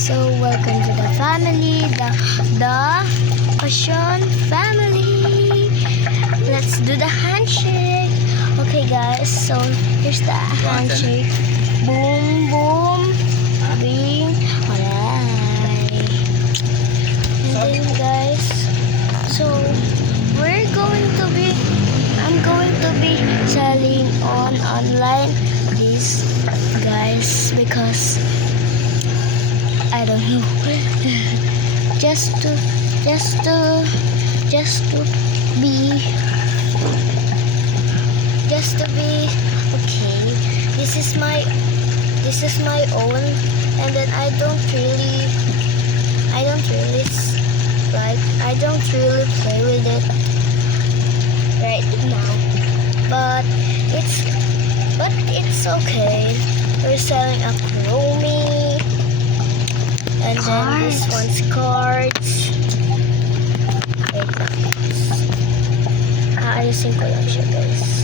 So welcome to the family, the Passion family. Let's do the handshake. Okay guys, so here's the handshake. Boom, boom, bing, alright. And then guys, so I'm going to be selling online this guys because I don't know. just to be okay. This is my own, and then I don't really play with it right now, but it's okay. We're selling a Chromie, and then this one's cards. Wait lang. Aayusin ko lang siya guys.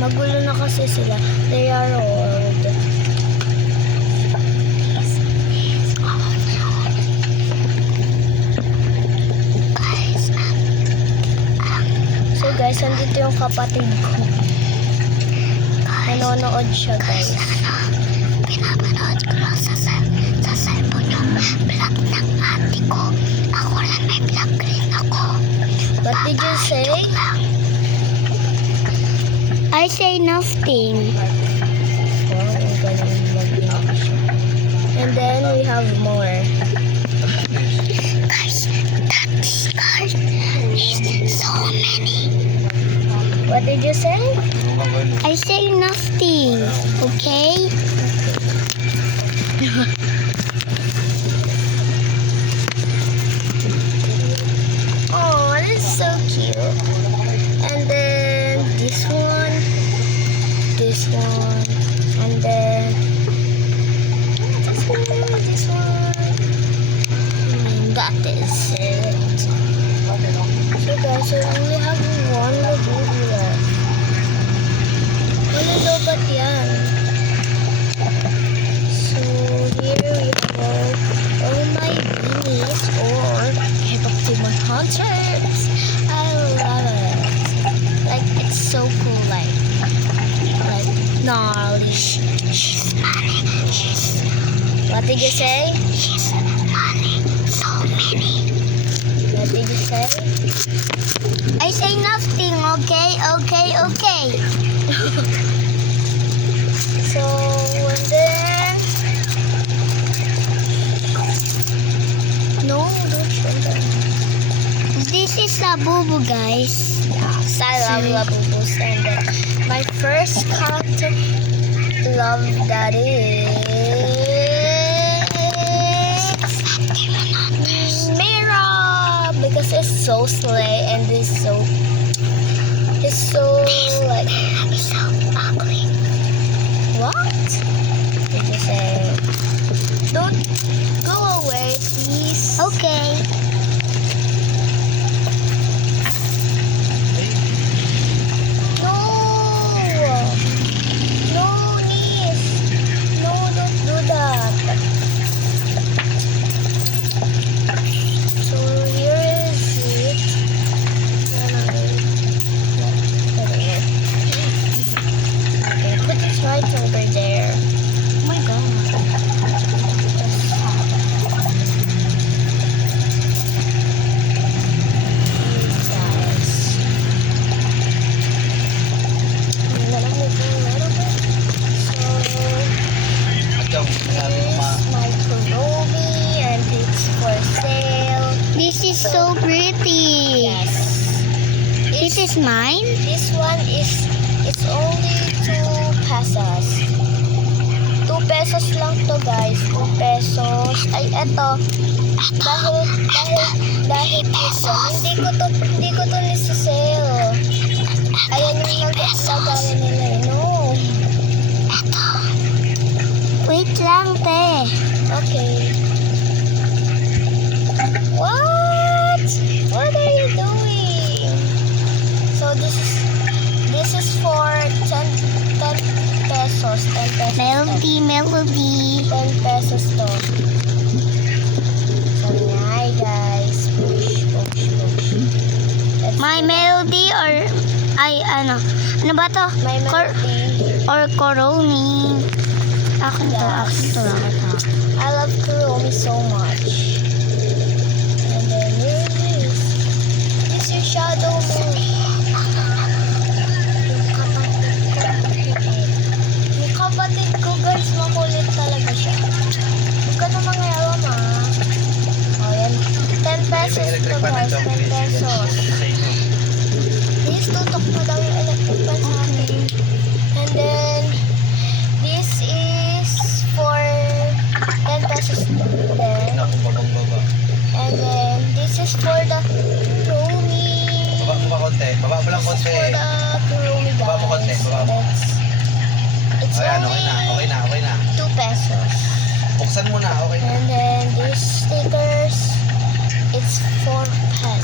Magulo na kasi sila. They are old. So guys, andito yung kapatid ko. Nanonood siya guys. Pinapanood ko lang sa cellphone yung vlog ng ate ko. Ako lang may vlog rin ako. What did you say? I say nothing. And then we have more. Guys, that card is so many. What did you say? I say nothing. Okay? Oh, this is so cute. And then this one, and then this one. And that is it. So guys, I only have one Labubu left. Ano dapat yan? So here we go. All my beanies or Hip Hop Demon Hunters. I love it. Like it's so cool. Like gnarly. She's money. What did you say? She's money. So many. What did you say? I say nothing. Okay? So and then no, don't show them. This is Labubu, guys. Yes, I love Labubus. And then my first character love that is Mira, because it's so slay and it's so like So ugly. what did you say? Don't go away, please. Okay. No, Nis. No, don't do that. So here is it. Okay, put it right over there. Oh my god. This is so pretty. Yes. This is mine. This one it's only 2 pesos. 2 pesos lang to guys. 2 pesos. Ay, eto. Dahil ito, hindi ko to nisa-sale. Ayan yung nag-lagayan nila. No. Wait lang, te. Okay. What? What are you doing? So this is for 10 Melody. 10 pesos to. So, hi guys. Push, push, push. Let's My go. Melody or ano ba to? My melody. Or Coroni. Akin to, akin to. I love Kuromi so much. And then here it is. This is shadow mo. Yung kapatid ko guys, makulit talaga siya. Huwag ka na mangyayama ma. O yan. 10 pesos to guys. 10 pesos. Please tutok mo daw yung electric fan sa akin. And then, this is for 10 pesos then. And then, this is for the Kuromi. Baba mo ka konti. Baba mo lang This is konti. for the Kuromi Baba mo konti, guys. baba mo. It's Ayan, only okay na, okay na. 2 pesos. Buksan mo na, okay na. And then, these stickers, it's 4 pesos.